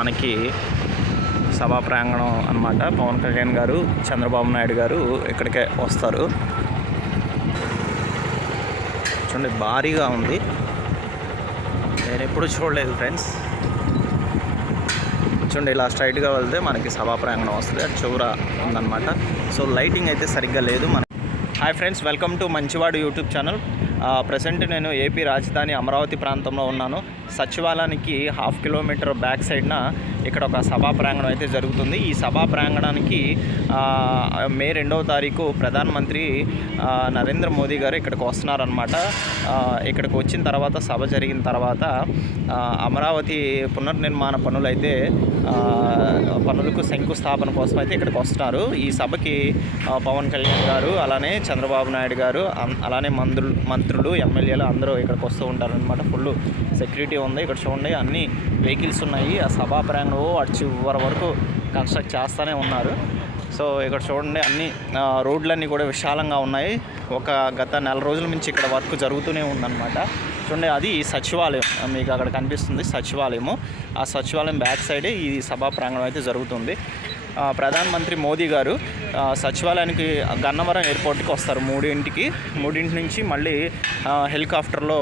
మనకి సభా ప్రాంగణం అనమాట పవన్ కళ్యాణ్ గారు చంద్రబాబు నాయుడు గారు ఇక్కడికే వస్తారు. చూడండి భారీగా ఉంది. నేను ఎప్పుడు చూడలేదు ఫ్రెండ్స్ చూడండి ఇలా స్ట్రైట్గా వెళ్తే మనకి సభా ప్రాంగణం వస్తుంది. అది చివర ఉందన్నమాట. సో లైటింగ్ అయితే సరిగ్గా లేదు. మన hi friends welcome to Manchivadu YouTube channel present నేను ఏపీ రాజధాని అమరావతి ప్రాంతంలో ఉన్నాను. సచివాలయానికి హాఫ్ కిలోమీటర్ బ్యాక్ సైడ్న ఇక్కడ ఒక సభా ప్రాంగణం అయితే జరుగుతుంది. ఈ సభా ప్రాంగణానికి మే రెండవ తారీఖు ప్రధానమంత్రి నరేంద్ర మోదీ గారు ఇక్కడికి వస్తున్నారనమాట ఇక్కడికి వచ్చిన తర్వాత సభ జరిగిన తర్వాత అమరావతి పునర్నిర్మాణ పనులు అయితే పనులకు శంకుస్థాపన కోసం అయితే ఇక్కడికి వస్తున్నారు. ఈ సభకి పవన్ కళ్యాణ్ గారు అలానే చంద్రబాబు నాయుడు గారు అం- అలానే మంత్రులు మిత్రులు ఎమ్మెల్యేలు అందరూ ఇక్కడికి వస్తూ ఉంటారనమాట ఫుల్ సెక్యూరిటీ ఉంది. ఇక్కడ చూడండి అన్ని వెహికల్స్ ఉన్నాయి. ఆ సభా ప్రాంగణం అటు చివరి వరకు కన్స్ట్రక్ట్ చేస్తూనే ఉన్నారు. సో ఇక్కడ చూడండి అన్ని రోడ్లన్నీ కూడా విశాలంగా ఉన్నాయి. ఒక గత నెల రోజుల నుంచి ఇక్కడ వర్క్ జరుగుతూనే ఉందన్నమాట. చూడండి అది సచివాలయం. మీకు అక్కడ కనిపిస్తుంది సచివాలయము. ఆ సచివాలయం బ్యాక్ సైడే ఈ సభా ప్రాంగణం అయితే జరుగుతుంది. ప్రధానమంత్రి మోదీ గారు సచివాలయానికి గన్నవరం ఎయిర్పోర్ట్కి వస్తారు మూడింటికి. మూడింటి నుంచి మళ్ళీ హెలికాప్టర్లో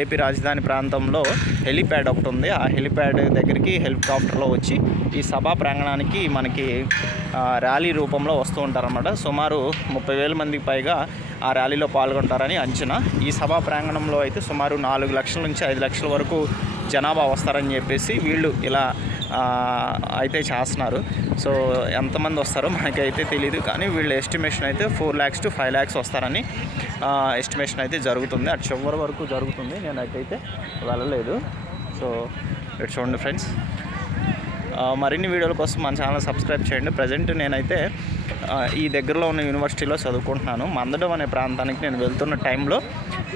ఏపీ రాజధాని ప్రాంతంలో హెలిప్యాడ్ ఒకటి ఉంది. ఆ హెలిప్యాడ్ దగ్గరికి హెలికాప్టర్లో వచ్చి ఈ సభా ప్రాంగణానికి మనకి ర్యాలీ రూపంలో వస్తూ ఉంటారన్నమాట. సుమారు ముప్పై వేల మందికి పైగా ఆ ర్యాలీలో పాల్గొంటారని అంచనా. ఈ సభా ప్రాంగణంలో అయితే సుమారు నాలుగు లక్షల నుంచి ఐదు లక్షల వరకు జనాభా వస్తారని చెప్పేసి వీళ్ళు ఇలా అయితే చేస్తున్నారు. సో ఎంతమంది వస్తారో మనకైతే తెలియదు కానీ వీళ్ళ ఎస్టిమేషన్ అయితే four lakhs to five lakhs వస్తారని ఎస్టిమేషన్ అయితే జరుగుతుంది. అటు చివరి వరకు జరుగుతుంది. నేను అయితే వెళ్ళలేదు. సో ఇట్స్ చూడండి ఫ్రెండ్స్ మరిన్ని వీడియోల కోసం మన ఛానల్ సబ్స్క్రైబ్ చేయండి. ప్రజెంట్ నేనైతే ఈ దగ్గరలో ఉన్న యూనివర్సిటీలో చదువుకుంటున్నాను. మందడం అనే ప్రాంతానికి నేను వెళ్తున్న టైంలో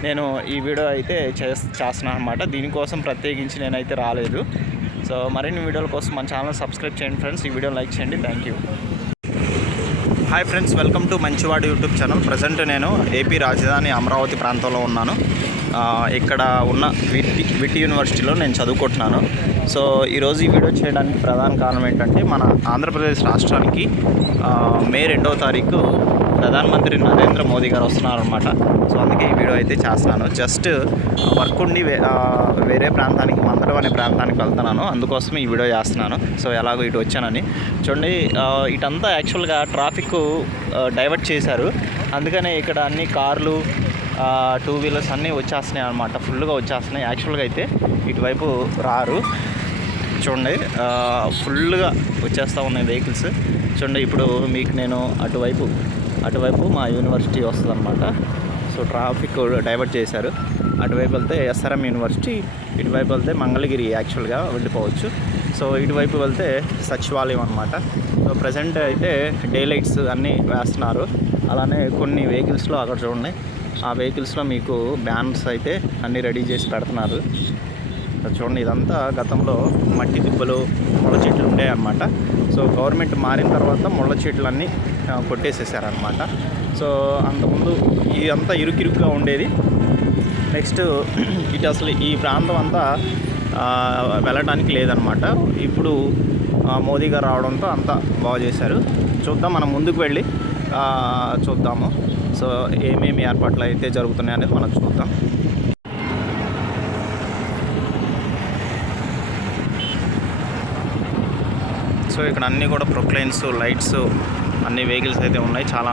నేను ఈ వీడియో అయితే చేస్ చేస్తున్నాను అనమాట దీనికోసం ప్రత్యేకించి నేనైతే రాలేదు. సో మరిన్ని వీడియోల కోసం మన ఛానల్ సబ్స్క్రైబ్ చేయండి ఫ్రెండ్స్. ఈ వీడియో లైక్ చేయండి. Thank you hi friends welcome to Manchivadu YouTube channel present నేను ఏపీ రాజధాని అమరావతి ప్రాంతంలో ఉన్నాను. ఇక్కడ ఉన్న విటి విటి యూనివర్సిటీలో నేను చదువుకుంటున్నాను. సో ఈరోజు ఈ వీడియో చేయడానికి ప్రధాన కారణం ఏంటంటే మన ఆంధ్రప్రదేశ్ రాష్ట్రానికి మే రెండవ తారీఖు ప్రధానమంత్రి నరేంద్ర మోదీ గారు వస్తున్నారనమాట సో అందుకే ఈ వీడియో అయితే చేస్తున్నాను. జస్ట్ వర్క్ ఉండి వే- వేరే ప్రాంతానికి మందడం అనే ప్రాంతానికి వెళ్తున్నాను. అందుకోసం ఈ వీడియో చేస్తున్నాను. సో ఎలాగో ఇటు వచ్చానని. చూడండి ఇటంతా యాక్చువల్గా ట్రాఫిక్ డైవర్ట్ చేశారు. అందుకనే ఇక్కడ అన్ని కార్లు టూ వీలర్స్ అన్నీ వచ్చేస్తున్నాయి అనమాట ఫుల్గా వచ్చేస్తున్నాయి. యాక్చువల్గా అయితే ఇటువైపు రారు. చూడండి ఫుల్గా వచ్చేస్తూ ఉన్నాయి వెహికల్స్. చూడండి ఇప్పుడు మీకు నేను అటువైపు అటువైపు మా యూనివర్సిటీ వస్తుంది అనమాట సో ట్రాఫిక్ డైవర్ట్ చేశారు. అటువైపు వెళ్తే ఎస్ఆర్ఎం యూనివర్సిటీ ఇటువైపు వెళ్తే మంగళగిరి యాక్చువల్గా వెళ్ళిపోవచ్చు. సో ఇటువైపు వెళ్తే సచివాలయం అనమాట సో ప్రజెంట్ అయితే డే లైట్స్ అన్నీ వేస్తున్నారు. అలానే కొన్ని వెహికల్స్లో అక్కడ చూడండి. ఆ వెహికల్స్లో మీకు బ్యానర్స్ అయితే అన్నీ రెడీ చేసి పెడుతున్నారు. చూడండి ఇదంతా గతంలో మట్టి దిబ్బలు ముళ్ళ చెట్లు ఉండేవన్నమాట సో గవర్నమెంట్ మారిన తర్వాత ముళ్ళ చెట్లన్నీ కొట్టేసేసారనమాట సో అంతకుముందు ఇదంతా ఇరుకిరుగ్గా ఉండేది. నెక్స్ట్ ఇటు అసలు ఈ ప్రాంతం అంతా వెళ్ళడానికి లేదనమాట. ఇప్పుడు మోదీ గారు రావడంతో అంతా బాగా చేశారు. చూద్దాం మనం ముందుకు వెళ్ళి చూద్దాము. సో ఏమేమి ఏర్పాట్లు అయితే జరుగుతున్నాయి అనేది మనం చూద్దాం. సో ఇక్కడ అన్నీ కూడా ప్రొక్లైన్స్ లైట్స్ అన్ని వెహికల్స్ అయితే ఉన్నాయి. చాలా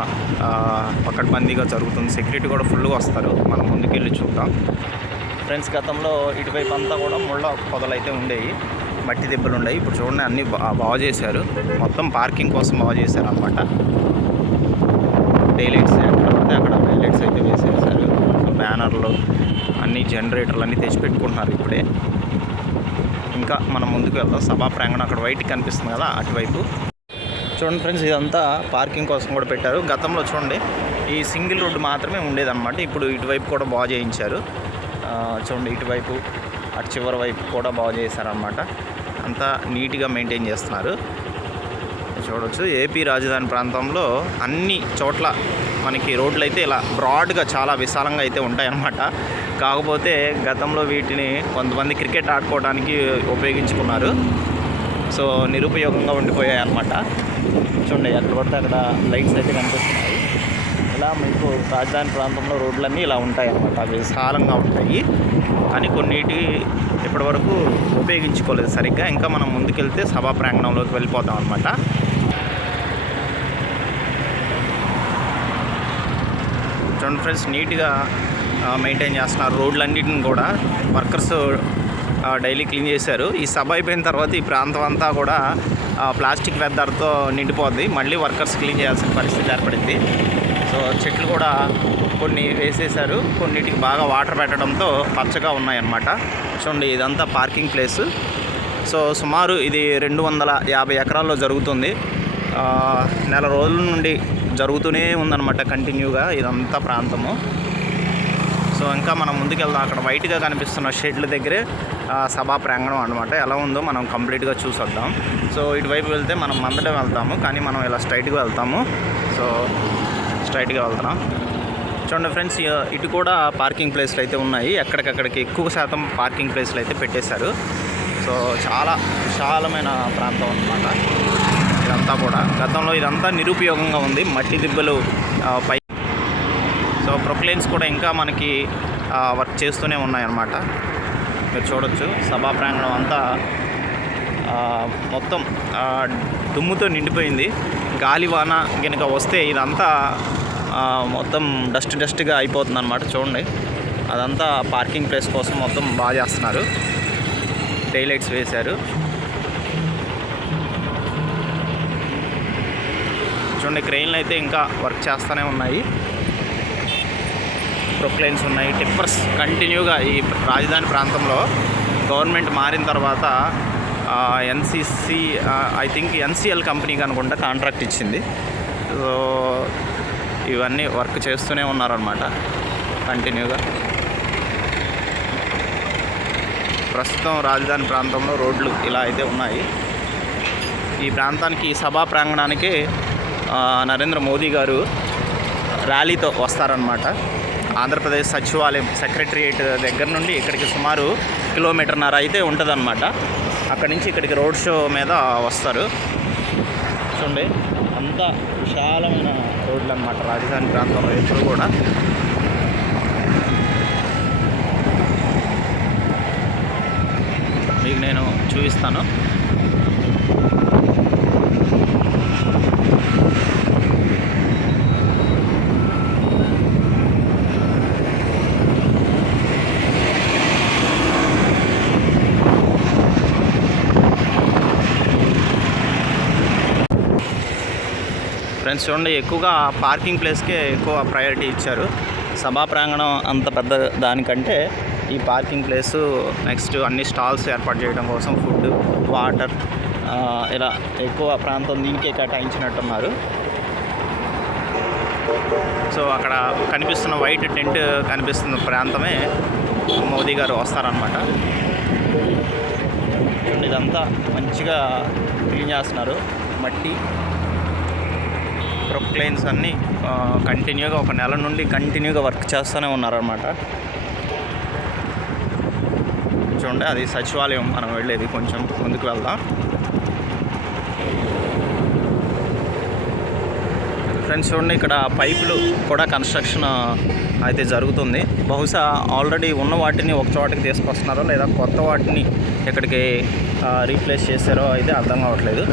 పక్కడబందీగా పకడ్బందీగా జరుగుతుంది. సెక్యూరిటీ కూడా ఫుల్గా వస్తారు. మనం ముందుకెళ్ళి చూద్దాం. ఫ్రెండ్స్ గతంలో ఇటువైపు అంతా కూడా ముళ్ళ పొదలు అయితే ఉండేవి. మట్టి దెబ్బలు ఉండేవి. ఇప్పుడు చూడండి అన్నీ బాగా చేశారు. మొత్తం పార్కింగ్ కోసం బాగా చేశారు అనమాట డే లైట్స్ ఎక్కడ అక్కడ డే అయితే వేసేసారు. బ్యానర్లు అన్ని జనరేటర్లు అన్నీ తెచ్చి పెట్టుకుంటున్నారు ఇప్పుడే. ఇంకా మనం ముందుకు వెళ్దాం. సభా ప్రాంగణం అక్కడ వైట్ కనిపిస్తుంది కదా అటువైపు. చూడండి ఫ్రెండ్స్ ఇదంతా పార్కింగ్ కోసం కూడా పెట్టారు. గతంలో చూడండి ఈ సింగిల్ రోడ్డు మాత్రమే ఉండేదన్నమాట. ఇప్పుడు ఇటువైపు కూడా బాగు చేయించారు. చూడండి ఇటువైపు అటు చివరి వైపు కూడా బాగు చేశారనమాట అంతా నీట్గా మెయింటైన్ చేస్తున్నారు. చూడవచ్చు ఏపీ రాజధాని ప్రాంతంలో అన్ని చోట్ల మనకి రోడ్లు అయితే ఇలా బ్రాడ్గా చాలా విశాలంగా అయితే ఉంటాయన్నమాట. కాకపోతే గతంలో వీటిని కొంతమంది క్రికెట్ ఆడుకోవడానికి ఉపయోగించుకున్నారు. సో నిరుపయోగంగా ఉండిపోయాయి అన్నమాట. చూడండి ఎక్కడ పడితే అక్కడ లైట్స్ అయితే కనిపిస్తున్నాయి. ఇలా మీకు రాజధాని ప్రాంతంలో రోడ్లన్నీ ఇలా ఉంటాయి అన్నమాట. అవి విశాలంగా ఉంటాయి. కానీ కొన్నిటి ఇప్పటివరకు ఉపయోగించుకోలేదు సరిగ్గా. ఇంకా మనం ముందుకెళ్తే సభా ప్రాంగణంలోకి వెళ్ళిపోతాం అనమాట చూడండి ఫ్రెండ్స్ నీట్గా మెయింటైన్ చేస్తున్నారు రోడ్లన్నిటిని కూడా. వర్కర్స్ డైలీ క్లీన్ చేశారు. ఈ సభ అయిపోయిన తర్వాత ఈ ప్రాంతం అంతా కూడా ప్లాస్టిక్ వ్యర్థాలతో నిండిపోద్ది. మళ్ళీ వర్కర్స్ క్లీన్ చేయాల్సిన పరిస్థితి ఏర్పడింది. సో చెట్లు కూడా కొన్ని వేసేసారు కొన్నిటికి బాగా వాటర్ పెట్టడంతో పచ్చగా ఉన్నాయన్నమాట. చూడండి ఇదంతా పార్కింగ్ ప్లేస్. సో సుమారు ఇది రెండు వందల యాభై ఎకరాల్లో జరుగుతుంది. నెల రోజుల నుండి జరుగుతూనే ఉందన్నమాట కంటిన్యూగా ఇదంతా ప్రాంతము. సో ఇంకా మనం ముందుకెళ్దాం. అక్కడ వైట్గా కనిపిస్తున్న షెడ్ల దగ్గరే సభా ప్రాంగణం అనమాట ఎలా ఉందో మనం కంప్లీట్గా చూసొద్దాం. సో ఇటువైపు వెళ్తే మనం మందడం వెళ్తాము కానీ మనం ఇలా స్ట్రైట్గా వెళ్తాము. సో స్ట్రైట్గా వెళ్తున్నాం. చూడండి ఫ్రెండ్స్ ఇటు కూడా పార్కింగ్ ప్లేస్లు అయితే ఉన్నాయి. ఎక్కడికక్కడికి ఎక్కువ శాతం పార్కింగ్ ప్లేస్లు అయితే పెట్టేశారు. సో చాలా విశాలమైన ప్రాంతం అన్నమాట. ఇదంతా కూడా. గతంలో ఇదంతా నిరుపయోగంగా ఉంది. మట్టి దిబ్బలు పై సో ప్రొక్లైన్స్ కూడా ఇంకా మనకి వర్క్ చేస్తూనే ఉన్నాయన్నమాట మీరు చూడొచ్చు. సభా ప్రాంగణం అంతా మొత్తం దుమ్ముతో నిండిపోయింది. గాలి వాన కనుక వస్తే ఇదంతా మొత్తం డస్ట్ డస్ట్గా అయిపోతుంది అనమాట చూడండి. అదంతా పార్కింగ్ ప్లేస్ కోసం మొత్తం బాగా చేస్తున్నారు. టైలైట్స్ వేశారు. చూడండి క్రెయిన్లు అయితే ఇంకా వర్క్ చేస్తూనే ఉన్నాయి. ప్రొక్లైన్స్ ఉన్నాయి. టిప్పర్స్ కంటిన్యూగా ఈ రాజధాని ప్రాంతంలో గవర్నమెంట్ మారిన తర్వాత ఎన్సిసి ఐ థింక్ ఎన్సిఎల్ కంపెనీకి అనుకుంటా కాంట్రాక్ట్ ఇచ్చింది. సో ఇవన్నీ వర్క్ చేస్తూనే ఉన్నారనమాట కంటిన్యూగా. ప్రస్తుతం రాజధాని ప్రాంతంలో రోడ్లు ఇలా అయితే ఉన్నాయి. ఈ ప్రాంతానికి ఈ సభా ప్రాంగణానికి నరేంద్ర మోదీ గారు ర్యాలీతో వస్తారనమాట ఆంధ్రప్రదేశ్ సచివాలయం సెక్రటరియేట్ దగ్గర నుండి ఇక్కడికి సుమారు కిలోమీటర్న్నర అయితే ఉంటుందన్నమాట. అక్కడి నుంచి ఇక్కడికి రోడ్ షో మీద వస్తారు. చూడండి అంత విశాలమైన రోడ్లు అనమాట రాజధాని ప్రాంతంలో ఎప్పుడు కూడా. మీకు నేను చూపిస్తాను. ఫ్రెండ్స్ చూడండి ఎక్కువగా పార్కింగ్ ప్లేస్కే ఎక్కువ ప్రయారిటీ ఇచ్చారు. సభా ప్రాంగణం అంత పెద్ద దానికంటే ఈ పార్కింగ్ ప్లేసు నెక్స్ట్ అన్ని స్టాల్స్ ఏర్పాటు చేయడం కోసం ఫుడ్ వాటర్ ఇలా ఎక్కువ ప్రాంతం దీనికే కేటాయించినట్టున్నారు. సో అక్కడ కనిపిస్తున్న వైట్ టెంట్ కనిపిస్తున్న ప్రాంతమే మోదీ గారు వస్తారనమాట చూడండి ఇదంతా మంచిగా క్లీన్ చేస్తున్నారు. మట్టి ప్రొక్లైన్స్ అన్నీ కంటిన్యూగా ఒక నెల నుండి కంటిన్యూగా వర్క్ చేస్తూనే ఉన్నారనమాట చూడండి అది సచివాలయం మనం వెళ్ళేది కొంచెం ముందుకు వెళ్దాం. ఫ్రెండ్స్ చూడండి ఇక్కడ పైపులు కూడా కన్స్ట్రక్షన్ అయితే జరుగుతుంది. బహుశా ఆల్రెడీ ఉన్న వాటిని ఒక చోటకి తీసుకొస్తున్నారో లేదా కొత్త వాటిని ఇక్కడికి రీప్లేస్ చేశారో అయితే అర్థం కావట్లేదు.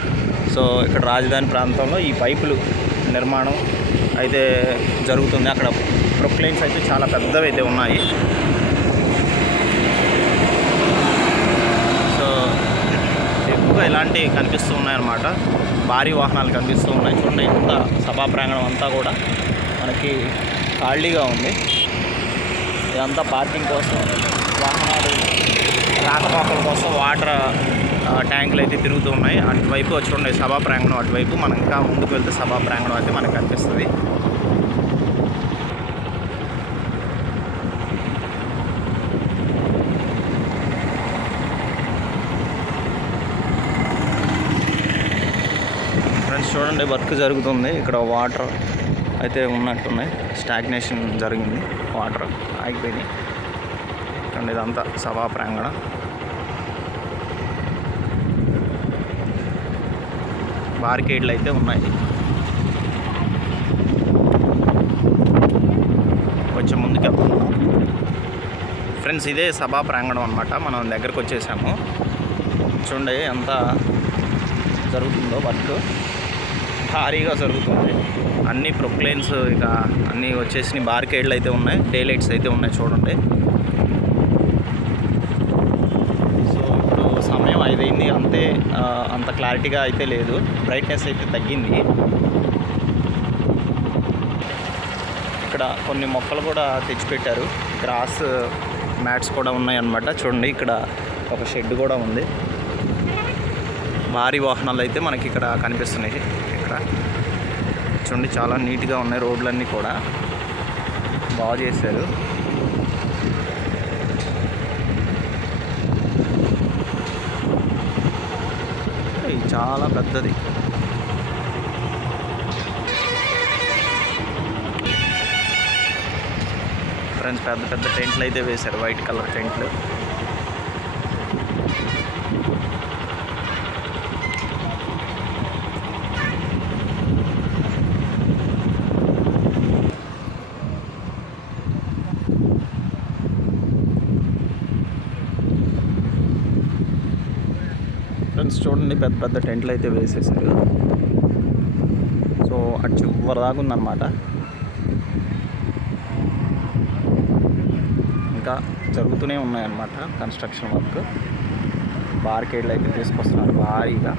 సో ఇక్కడ రాజధాని ప్రాంతంలో ఈ పైపులు నిర్మాణం అయితే జరుగుతుంది. అక్కడ ప్రొక్లైన్స్ అయితే చాలా పెద్దవి అయితే ఉన్నాయి. సో ఎక్కువగా ఇలాంటివి కనిపిస్తూ ఉన్నాయన్నమాట. భారీ వాహనాలు కనిపిస్తూ ఉన్నాయి. చూడండి ఇంత సభా ప్రాంగణం అంతా కూడా మనకి ఖాళీగా ఉంది. ఇదంతా పార్కింగ్ కోసం వాహనాలు రాకపోకల కోసం వాటర్ ట్యాంకులు అయితే తిరుగుతూ ఉన్నాయి. అటువైపు చూడండి సభా ప్రాంగణం అటువైపు. మనం ఇంకా ముందుకు వెళ్తే సభా ప్రాంగణం అయితే మనకు కనిపిస్తుంది. ఫ్రెండ్స్ చూడండి వర్క్ జరుగుతుంది. ఇక్కడ వాటర్ అయితే ఉన్నట్టున్నాయి. స్టాగ్నేషన్ జరిగింది. వాటర్ ఆగిపోయినాయి. ఇదంతా సభా ప్రాంగణం. బార్కేడ్లు అయితే ఉన్నాయి. కొంచెం ముందుకు. ఫ్రెండ్స్ ఇదే సభా ప్రాంగణం అనమాట మనం దగ్గరకు వచ్చేసాము చూడండి ఎంత జరుగుతుందో వర్క్. భారీగా జరుగుతుంది. అన్ని ప్రొక్లైన్స్ ఇక అన్నీ వచ్చేసి బార్కేడ్లు అయితే ఉన్నాయి. డే లైట్స్ అయితే ఉన్నాయి చూడండి సో ఇప్పుడు సమయం అంతే అంత క్లారిటీగా అయితే లేదు. బ్రైట్నెస్ అయితే తగ్గింది. ఇక్కడ కొన్ని మొక్కలు కూడా తెచ్చిపెట్టారు. గ్రాస్ మ్యాట్స్ కూడా ఉన్నాయి అన్నమాట చూడండి ఇక్కడ ఒక షెడ్ కూడా ఉంది. భారీ వాహనాలు అయితే మనకి ఇక్కడ కనిపిస్తున్నాయి. ఇక్కడ చూడండి చాలా నీట్గా ఉన్నాయి రోడ్లన్నీ కూడా. బాగా చేశారు ఇది చాలా పెద్దది. ఫ్రెండ్స్ పెద్ద పెద్ద టెంట్లు అయితే వేశారు. వైట్ కలర్ టెంట్లు ఫ్రెండ్స్ చూడండి పెద్ద పెద్ద టెంట్లు అయితే వేసేసారు సో అటు చివరి దాకా ఉందన్నమాట. ఇంకా జరుగుతూనే ఉన్నాయన్నమాట కన్స్ట్రక్షన్ వర్క్. బార్కేడ్లు అయితే తీసుకొస్తున్నారు భారీగా.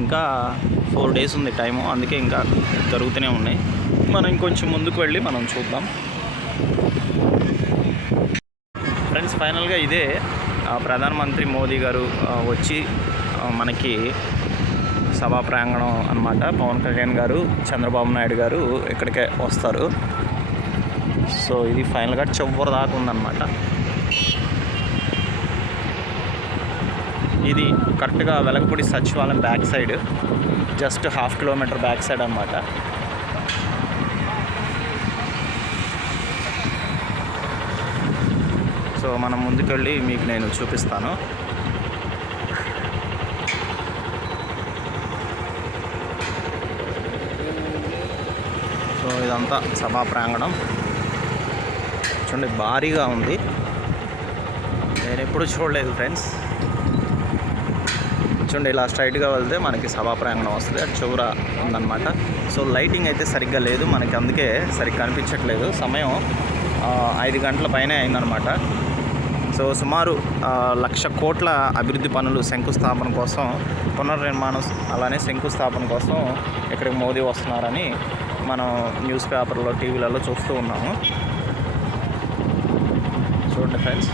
ఇంకా ఫోర్ డేస్ ఉంది టైము అందుకే ఇంకా జరుగుతూనే ఉన్నాయి. మనం ఇంకొంచెం ముందుకు వెళ్ళి మనం చూద్దాం. ఫ్రెండ్స్ ఫైనల్గా ఇదే ప్రధానమంత్రి మోదీ గారు వచ్చి మనకి సభా ప్రాంగణం అనమాట పవన్ కళ్యాణ్ గారు చంద్రబాబు నాయుడు గారు ఇక్కడికే వస్తారు. సో ఇది ఫైనల్గా చివరి దాకా ఉందన్నమాట. ఇది కరెక్ట్గా వెలగపూడి సచివాలయం back side just half kilometre back side అన్నమాట. సో మనం ముందుకెళ్ళి మీకు నేను చూపిస్తాను. సో ఇదంతా సభా ప్రాంగణం. చూడండి భారీగా ఉంది. నేను ఎప్పుడు చూడలేదు ఫ్రెండ్స్. చూడండి ఇలా స్ట్రైట్గా వెళ్తే మనకి సభా ప్రాంగణం వస్తుంది. అది చివర ఉందన్నమాట. సో లైటింగ్ అయితే సరిగ్గా లేదు. మనకి అందుకే సరిగ్గా కనిపించట్లేదు. సమయం ఐదు గంటల పైనే అయిందనమాట సో సుమారు లక్ష కోట్ల అభివృద్ధి పనులు శంకుస్థాపన కోసం పునర్నిర్మాణం అలానే శంకుస్థాపన కోసం ఇక్కడికి మోదీ వస్తున్నారని మనం న్యూస్ పేపర్లో టీవీలలో చూస్తూ ఉన్నాము. చూడండి ఫ్రెండ్స్.